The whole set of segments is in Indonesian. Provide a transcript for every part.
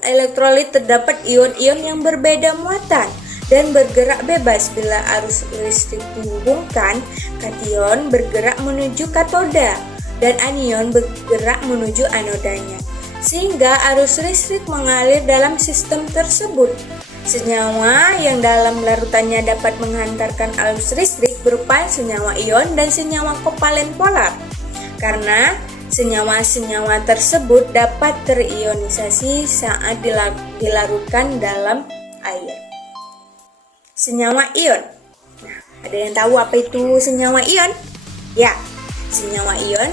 Elektrolit terdapat ion-ion yang berbeda muatan dan bergerak bebas. Bila arus listrik dihubungkan, kation bergerak menuju katoda dan anion bergerak menuju anodanya, sehingga arus listrik mengalir dalam sistem tersebut. Senyawa yang dalam larutannya dapat menghantarkan arus listrik berupa senyawa ion dan senyawa kovalen polar, karena senyawa-senyawa tersebut dapat terionisasi saat dilarutkan dalam air. Senyawa ion. Nah, ada yang tahu apa itu senyawa ion? Ya, senyawa ion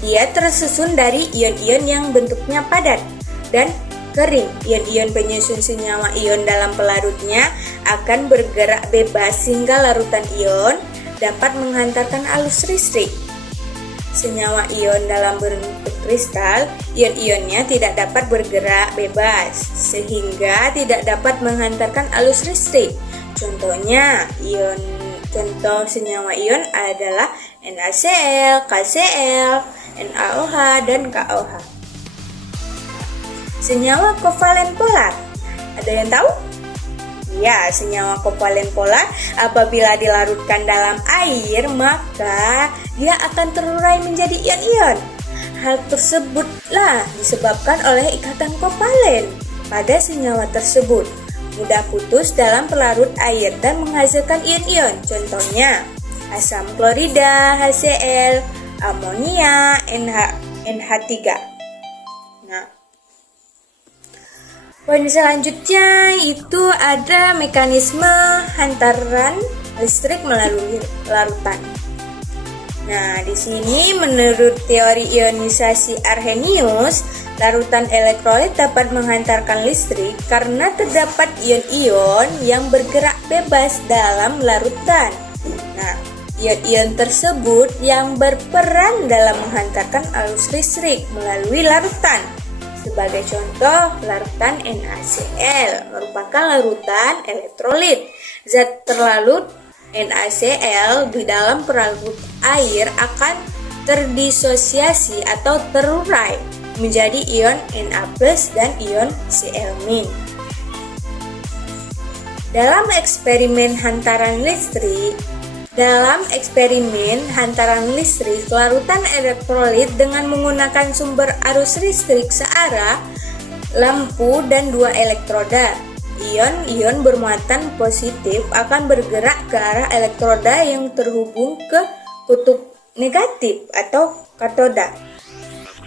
dia tersusun dari ion-ion yang bentuknya padat dan kering. Ion-ion penyusun senyawa ion dalam pelarutnya akan bergerak bebas sehingga larutan ion dapat menghantarkan arus listrik. Senyawa ion dalam bentuk kristal, ion-ionnya tidak dapat bergerak bebas sehingga tidak dapat menghantarkan arus listrik. Contoh senyawa ion adalah NaCl, KCl, NaOH, dan KOH. Senyawa kovalen polar. Ada yang tahu? Ya, senyawa kovalen polar apabila dilarutkan dalam air, maka dia akan terurai menjadi ion-ion. Hal tersebutlah disebabkan oleh ikatan kovalen pada senyawa tersebut mudah putus dalam pelarut air dan menghasilkan ion-ion. Contohnya, asam klorida, HCl, amonia, NH3. Nah, poin selanjutnya itu ada mekanisme hantaran listrik melalui larutan. Nah, di sini menurut teori ionisasi Arrhenius, larutan elektrolit dapat menghantarkan listrik karena terdapat ion-ion yang bergerak bebas dalam larutan. Nah, ion-ion tersebut yang berperan dalam menghantarkan arus listrik melalui larutan. Sebagai contoh, larutan NaCl merupakan larutan elektrolit. Zat terlarut NaCl di dalam pelarut air akan terdisosiasi atau terurai menjadi ion Na+ dan ion Cl-. Dalam eksperimen hantaran listrik, larutan elektrolit dengan menggunakan sumber arus listrik searah, lampu, dan 2 elektroda. Ion-ion bermuatan positif akan bergerak ke arah elektroda yang terhubung ke kutub negatif atau katoda.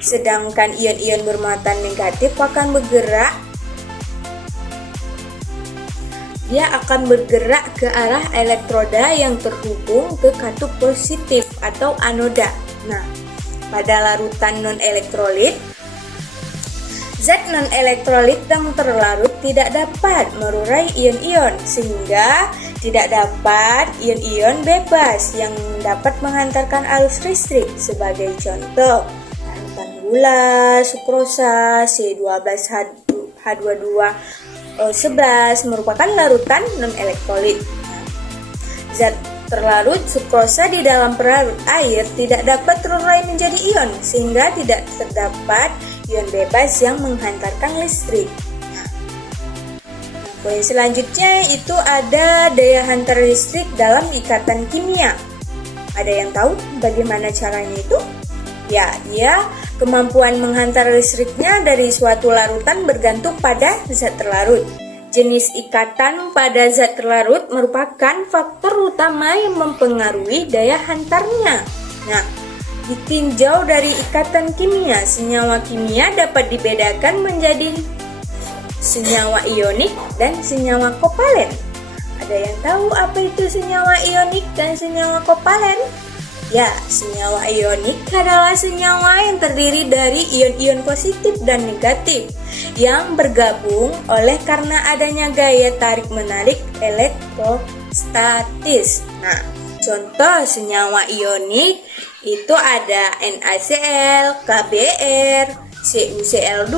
Sedangkan ion-ion bermuatan negatif akan bergerak ke arah elektroda yang terhubung ke kutub positif atau anoda. Nah, pada larutan non-elektrolit, zat non-elektrolit yang terlarut tidak dapat merurai ion-ion sehingga tidak dapat ion-ion bebas yang dapat menghantarkan arus listrik. Sebagai contoh, larutan gula, sukrosa, C12H22O11 merupakan larutan non-elektrolit. Zat terlarut sukrosa di dalam pelarut air tidak dapat terurai menjadi ion sehingga tidak terdapat ion bebas yang menghantarkan listrik. Poin selanjutnya itu ada daya hantar listrik dalam ikatan kimia. Ada yang tahu bagaimana caranya itu? Ya, kemampuan menghantar listriknya dari suatu larutan bergantung pada zat terlarut. Jenis ikatan pada zat terlarut merupakan faktor utama yang mempengaruhi daya hantarnya. Nah, ditinjau dari ikatan kimia, senyawa kimia dapat dibedakan menjadi senyawa ionik dan senyawa kovalen. Ada yang tahu apa itu senyawa ionik dan senyawa kovalen? Ya, senyawa ionik adalah senyawa yang terdiri dari ion-ion positif dan negatif yang bergabung oleh karena adanya gaya tarik-menarik elektrostatis. Nah, contoh senyawa ionik itu ada NaCl, KBr, CuCl2,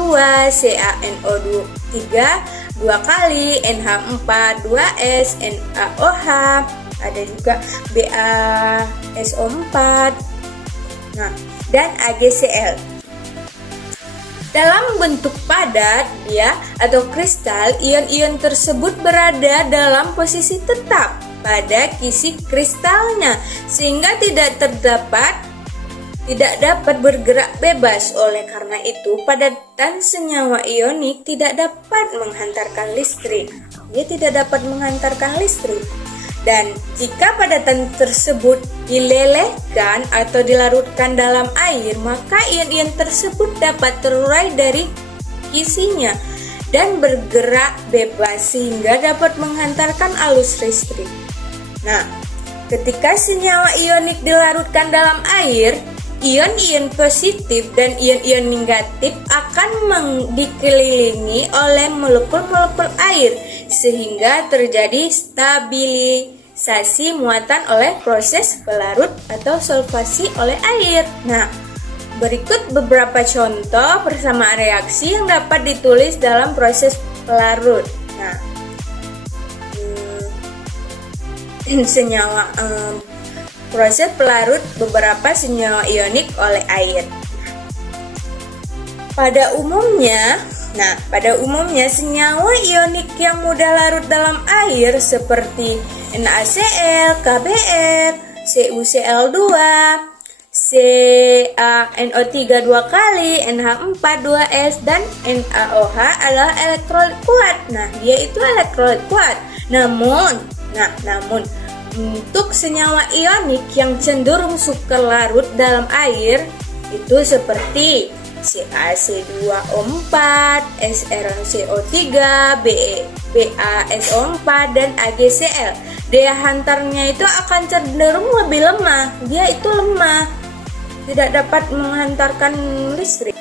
CaNO3 2 kali, NH4, 2S, NaOH, ada juga BaSO4, nah, dan AgCl. Dalam bentuk padat atau kristal, ion-ion tersebut berada dalam posisi tetap pada kisi kristalnya sehingga tidak dapat bergerak bebas. Oleh karena itu, padatan senyawa ionik tidak dapat menghantarkan listrik. Dia tidak dapat menghantarkan listrik. Dan jika padatan tersebut dilelehkan atau dilarutkan dalam air, maka ion-ion tersebut dapat terurai dari isinya dan bergerak bebas sehingga dapat menghantarkan arus listrik. Nah, ketika senyawa ionik dilarutkan dalam air, ion-ion positif dan ion-ion negatif akan dikelilingi oleh molekul-molekul air sehingga terjadi stabilisasi muatan oleh proses pelarut atau solvasi oleh air. Nah, berikut beberapa contoh persamaan reaksi yang dapat ditulis dalam proses pelarut. Nah, proses pelarut beberapa senyawa ionik oleh air. Pada umumnya senyawa ionik yang mudah larut dalam air seperti NaCl, KBr, CuCl2, CaNO3 2 kali, NH4 2S dan NaOH adalah elektrolit kuat. Nah, dia itu elektrolit kuat. Namun untuk senyawa ionik yang cenderung suka larut dalam air itu seperti CaC2O4, SrCO3, BaSO4 dan AgCl. Daya hantarnya itu akan cenderung lebih lemah. Dia itu lemah, tidak dapat menghantarkan listrik.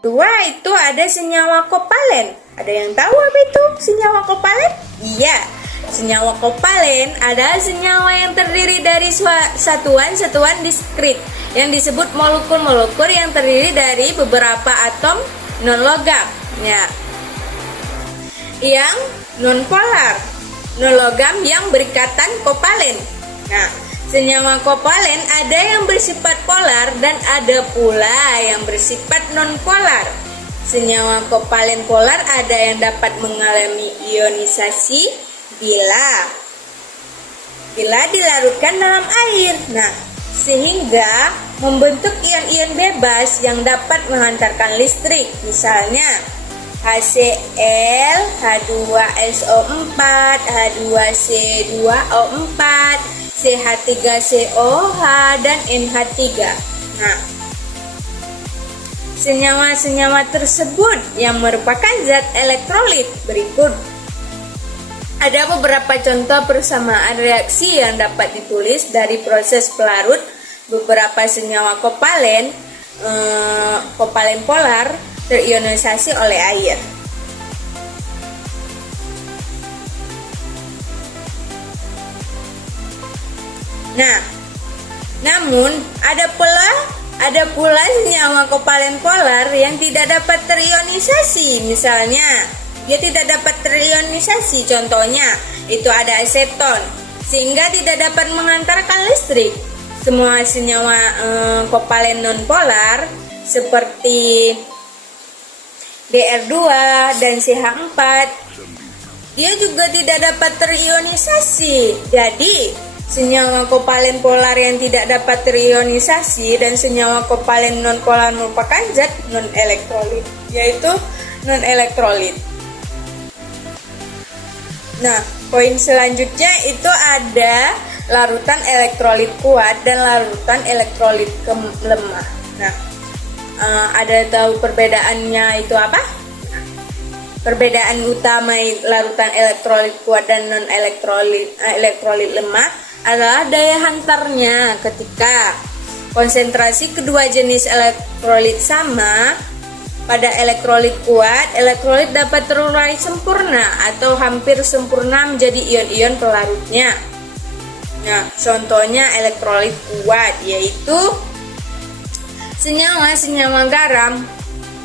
Kedua itu ada senyawa kovalen. Ada yang tahu apa itu senyawa kovalen? Iya, senyawa kovalen adalah senyawa yang terdiri dari satuan-satuan diskrit yang disebut molekul-molekul yang terdiri dari beberapa atom non-logam. Ya. Yang non-polar, non-logam yang berikatan kovalen. Nah, senyawa kovalen ada yang bersifat polar dan ada pula yang bersifat non-polar. Senyawa kovalen polar ada yang dapat mengalami ionisasi bila dilarutkan dalam air. Nah, sehingga membentuk ion-ion bebas yang dapat menghantarkan listrik. Misalnya HCl, H2SO4, H2C2O4, CH3COH dan NH3. Nah, senyawa-senyawa tersebut yang merupakan zat elektrolit berikut. Ada beberapa contoh persamaan reaksi yang dapat ditulis dari proses pelarut beberapa senyawa kovalen polar terionisasi oleh air. Nah, namun ada pula senyawa kovalen polar yang tidak dapat terionisasi. Misalnya, dia tidak dapat terionisasi. Contohnya, itu ada aseton, sehingga tidak dapat mengantarkan listrik. Semua senyawa kovalen non-polar seperti Dr2 dan CH4, dia juga tidak dapat terionisasi. Jadi, senyawa kovalen polar yang tidak dapat terionisasi dan senyawa kovalen non-polar merupakan zat non-elektrolit, yaitu non-elektrolit. Nah, poin selanjutnya itu ada larutan elektrolit kuat dan larutan elektrolit lemah. Nah, ada tahu perbedaannya itu apa? Perbedaan utama larutan elektrolit kuat dan non-elektrolit lemah adalah daya hantarnya. Ketika konsentrasi kedua jenis elektrolit sama, pada elektrolit kuat, elektrolit dapat terurai sempurna atau hampir sempurna menjadi ion-ion pelarutnya. Nah, contohnya elektrolit kuat yaitu senyawa garam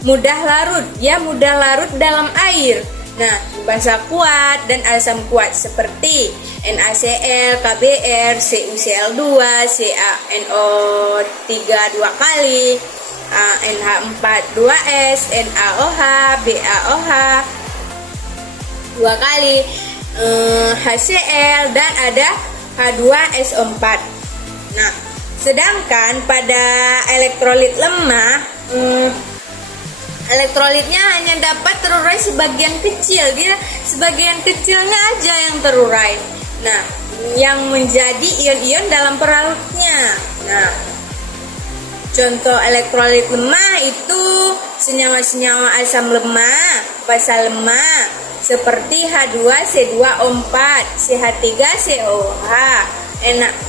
mudah larut, mudah larut dalam air. Nah, basa kuat dan asam kuat seperti NaCl, KBr, CuCl2, CaNO3 2 kali, NH4 2S, NaOH, BaOH 2 kali, HCl, dan ada H2SO4. Nah, sedangkan pada elektrolit lemah, elektrolitnya hanya dapat terurai sebagian kecil, dia sebagian kecilnya aja yang terurai. Nah, yang menjadi ion-ion dalam pelarutnya. Nah, contoh elektrolit lemah itu senyawa-senyawa asam lemah, basa lemah seperti H2C2O4, CH3COH,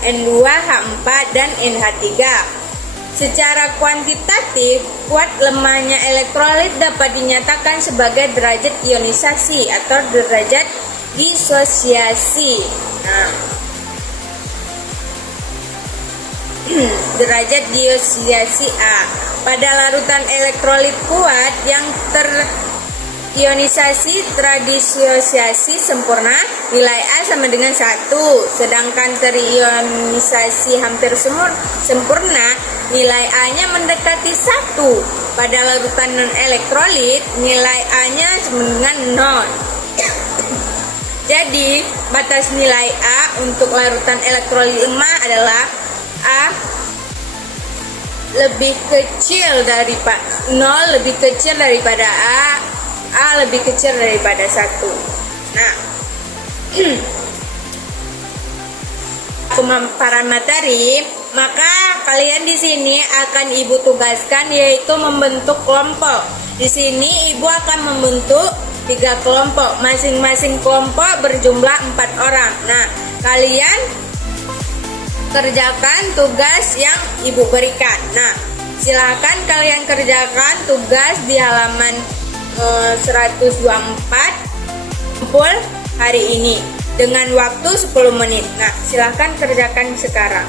N2H4 dan NH3. Secara kuantitatif, kuat lemahnya elektrolit dapat dinyatakan sebagai derajat ionisasi atau derajat disosiasi. Nah, derajat disosiasi A. Pada larutan elektrolit kuat yang terionisasi terdisosiasi sempurna, nilai A sama dengan 1. Sedangkan terionisasi hampir sempurna, nilai A-nya mendekati 1. Pada larutan non-elektrolit, nilai A-nya sama dengan 0. Jadi, batas nilai A untuk larutan elektrolit lemah adalah A lebih kecil daripada 0, lebih kecil daripada A lebih kecil daripada 1. Nah, pemaparan materi, maka kalian di sini akan Ibu tugaskan yaitu membentuk kelompok. Di sini Ibu akan membentuk 3 kelompok, masing-masing kelompok berjumlah 4 orang. Nah, kalian kerjakan tugas yang Ibu berikan. Nah, silakan kalian kerjakan tugas di halaman 124 kumpul hari ini dengan waktu 10 menit. Nah, silakan kerjakan sekarang.